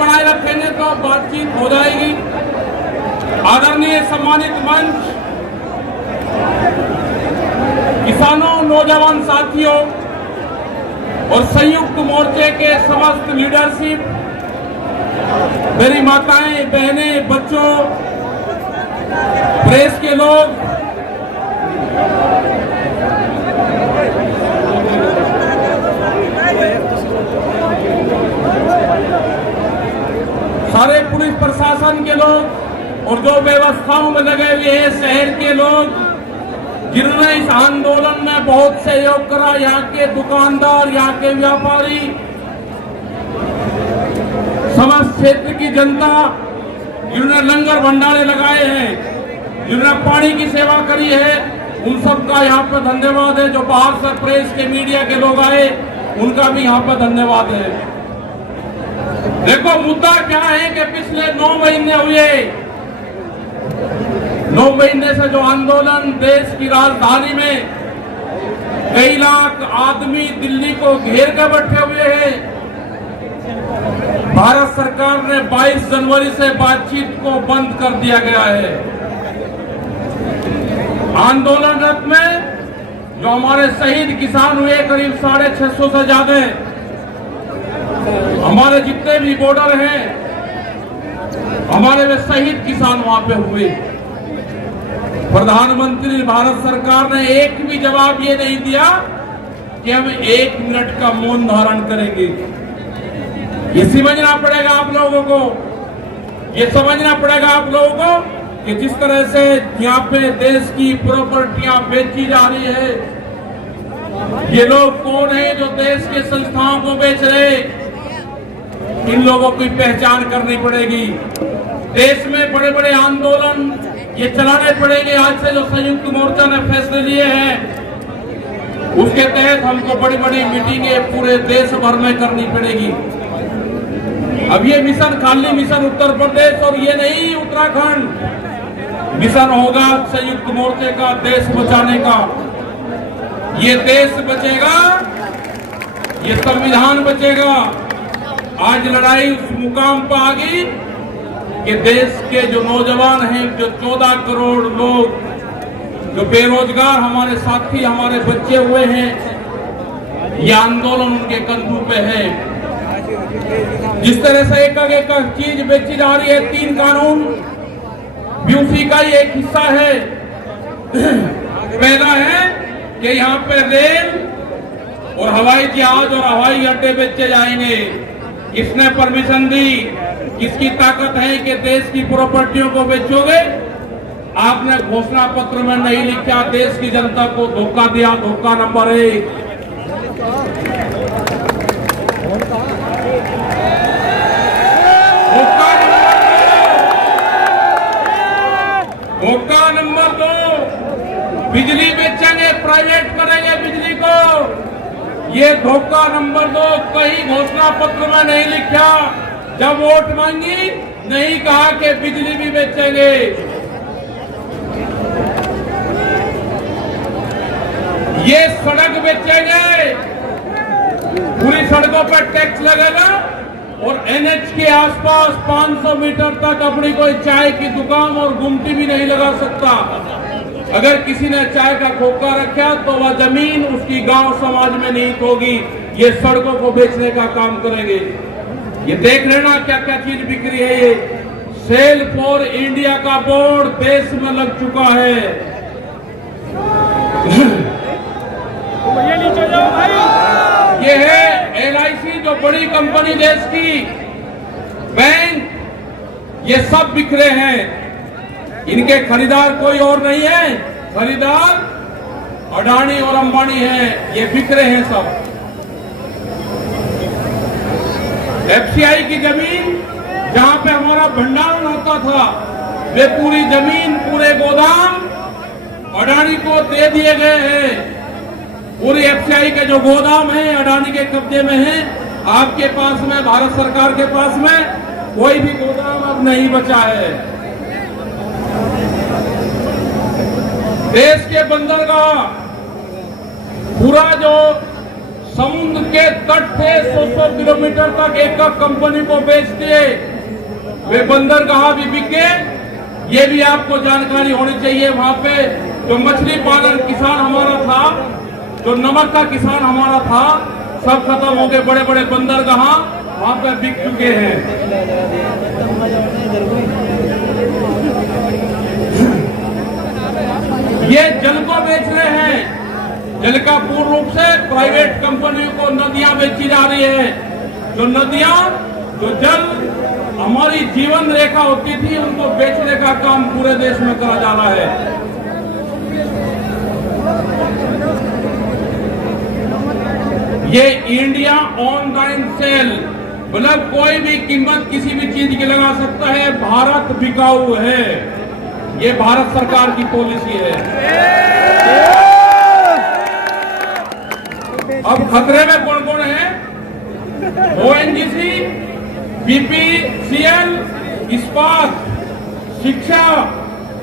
बनाए रखेंगे तो बातचीत हो जाएगी। आदरणीय सम्मानित मंच, किसानों, नौजवान साथियों और संयुक्त मोर्चे के समस्त लीडरशिप, मेरी माताएं, बहनें, बच्चों, प्रेस के लोग, सारे पुलिस प्रशासन के लोग और जो व्यवस्थाओं में लगे हुए हैं, शहर के लोग जिन्होंने इस आंदोलन में बहुत सहयोग करा, यहाँ के दुकानदार, यहाँ के व्यापारी, समस्त क्षेत्र की जनता जिन्होंने लंगर भंडारे लगाए हैं, जिन्होंने पानी की सेवा करी है, उन सबका यहाँ पर धन्यवाद है। जो बाहर से प्रेस के मीडिया के लोग आए, उनका भी यहाँ पर धन्यवाद है। देखो, मुद्दा क्या है कि पिछले 9 महीने हुए, 9 महीने से जो आंदोलन देश की राजधानी में कई लाख आदमी दिल्ली को घेर कर बैठे हुए हैं। भारत सरकार ने 22 जनवरी से बातचीत को बंद कर दिया गया है। आंदोलनरत में जो हमारे शहीद किसान हुए, करीब 650 से ज्यादा, हमारे जितने भी बॉर्डर हैं, हमारे वे शहीद किसान वहां पे हुए। प्रधानमंत्री भारत सरकार ने एक भी जवाब ये नहीं दिया कि हम 1 मिनट का मौन धारण करेंगे। ये समझना पड़ेगा आप लोगों को, ये समझना पड़ेगा आप लोगों को कि जिस तरह से यहाँ पे देश की प्रॉपर्टियां बेची जा रही है, ये लोग कौन है जो देश के संस्थाओं को बेच रहे, इन लोगों की पहचान करनी पड़ेगी। देश में बड़े बड़े आंदोलन ये चलाने पड़ेंगे। आज से जो संयुक्त मोर्चा ने फैसले लिए हैं, उसके तहत हमको बड़ी बड़ी मीटिंगें पूरे देश भर में करनी पड़ेगी। अब ये मिशन खाली मिशन उत्तर प्रदेश और ये नहीं उत्तराखंड, मिशन होगा संयुक्त मोर्चे का देश बचाने का। ये देश बचेगा, ये संविधान बचेगा। आज लड़ाई उस मुकाम पर आ गई कि देश के जो नौजवान हैं, जो 14 करोड़ लोग जो बेरोजगार हमारे साथी, हमारे बच्चे हुए हैं, ये आंदोलन उनके कंधों पे है। जिस तरह से एक चीज बेची जा रही है, 3 कानून भी उसी का ही एक हिस्सा है। पहला है कि यहाँ पे रेल और हवाई जहाज और हवाई अड्डे बेचे जाएंगे। किसने परमिशन दी? किसकी ताकत है कि देश की प्रॉपर्टियों को बेचोगे? आपने घोषणा पत्र में नहीं लिखा, देश की जनता को धोखा दिया। धोखा नंबर 1। धोखा नंबर 2, बिजली बेचेंगे, प्राइवेट करेंगे बिजली को। ये धोखा नंबर 2 कहीं घोषणा पत्र में नहीं लिखा। जब वोट मांगी, नहीं कहा कि बिजली भी बेचेंगे। ये सड़क बेचेंगे, पूरी सड़कों पर टैक्स लगेगा और एनएच के आसपास 500 मीटर तक अपनी कोई चाय की दुकान और गुमटी भी नहीं लगा सकता। अगर किसी ने चाय का खोखा रखा तो वह जमीन उसकी गांव समाज में निहित होगी। ये सड़कों को बेचने का काम करेंगे। ये देख लेना क्या क्या चीज बिक्री है। ये सेल फॉर इंडिया का बोर्ड देश में लग चुका है। ये है LIC, जो बड़ी कंपनी देश की, बैंक, ये सब बिखरे हैं। इनके खरीदार कोई और नहीं है, खरीदार अडानी और अंबानी है। ये बिखरे हैं सब। FCI की जमीन, जहां पे हमारा भंडारण होता था, वे पूरी जमीन, पूरे गोदाम अडानी को दे दिए गए हैं। पूरी FCI के जो गोदाम है अडानी के कब्जे में है। आपके पास में, भारत सरकार के पास में कोई भी गोदाम अब नहीं बचा है। देश के बंदरगाह, पूरा जो समुद्र के तट से 100 किलोमीटर तक एक कंपनी को बेच दिए। वे बंदरगाह भी बिके। ये भी आपको जानकारी होनी चाहिए। वहां पे जो मछली पालन किसान हमारा था, जो नमक का किसान हमारा था, सब खत्म हो गए। बड़े बड़े बंदरगाह वहां पे बिक चुके हैं। ये जल को बेच रहे हैं। जल का पूर्ण रूप से प्राइवेट कंपनियों को नदियां बेची जा रही है। जो नदियां, जो जल हमारी जीवन रेखा होती थी, उनको बेचने का काम पूरे देश में करा जा रहा है। ये इंडिया ऑनलाइन सेल, मतलब कोई भी कीमत किसी भी चीज की लगा सकता है। भारत बिकाऊ है। ये भारत सरकार की पॉलिसी है। अब खतरे में कौन कौन है? ओएनजीसी, बीपीसीएल, इस्पात, शिक्षा,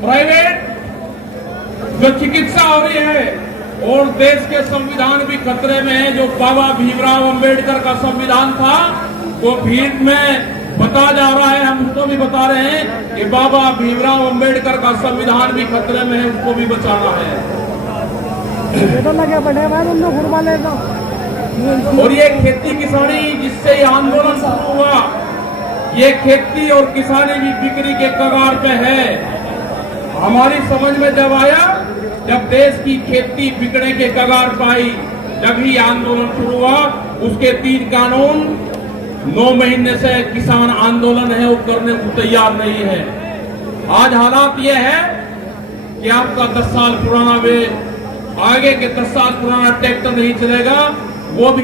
प्राइवेट, जो चिकित्सा हो रही है, और देश के संविधान भी खतरे में है। जो बाबा भीमराव अंबेडकर का संविधान था, वो भीड़ में बता जा रहा है। हम उसको भी बता रहे हैं कि बाबा भीमराव अंबेडकर का संविधान भी खतरे में है, उसको भी बचाना है। और ये खेती किसानी जिससे ये आंदोलन शुरू हुआ, ये खेती और किसानी भी बिक्री के कगार पे है। हमारी समझ में जब आया, जब देश की खेती बिकने के कगार पर आई, जब ही आंदोलन शुरू हुआ। उसके 3 कानून 9 महीने से किसान आंदोलन है, वो करने को तैयार नहीं है। आज हालात ये है कि आपका 10 साल पुराना आगे के 10 साल पुराना ट्रैक्टर नहीं चलेगा, वो भी